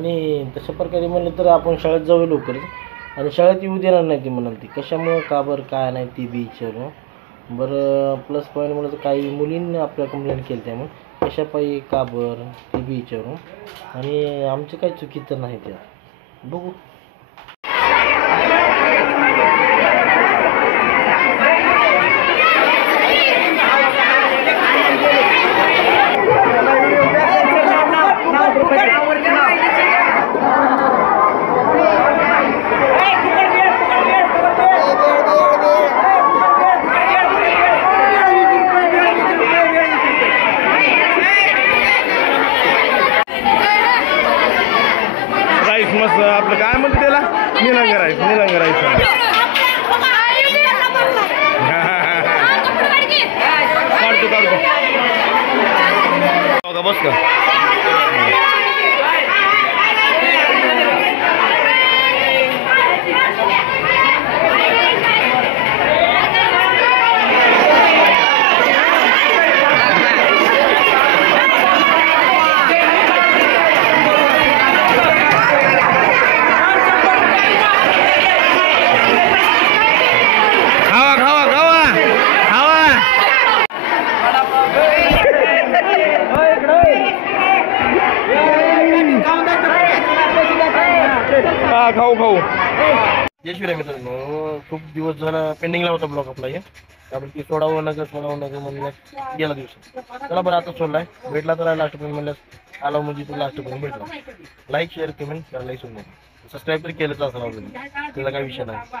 आणि तशा प्रकारे म्हणलं तर आपण शाळेत जाऊ लवकरच आणि शाळेत येऊ देणार नाही ती म्हणाल ती कशामुळं का बरं काय नाही ती बी विचारू. बरं प्लस पॉईंट म्हणलं तर काही मुलींनी आपल्या कंप्लेंट केली त्यामुळे कशापायी का बरं ती बी विचारू आणि आमचं काही चुकीचं नाही त्या बघू. मस्त आपलं काय म्हणते त्याला निलंग राईस काढतो बस का. खाऊ जय श्रीराम मित्रांनो. खूप दिवस झाला पेंडिंगला होता ब्लॉग आपला हे आपण ती सोडावं नगर म्हणलं गेला दिवस चला बरं आता सोडलाय भेटला तर लास्ट पर्यंत म्हणलं आला म्हणजे तू लास्ट पर्यंत भेटला. लाईक शेअर कमेंट करायला विसरू नका. सबस्क्राईब तरी केलंच असं त्याचा काही विषय नाही.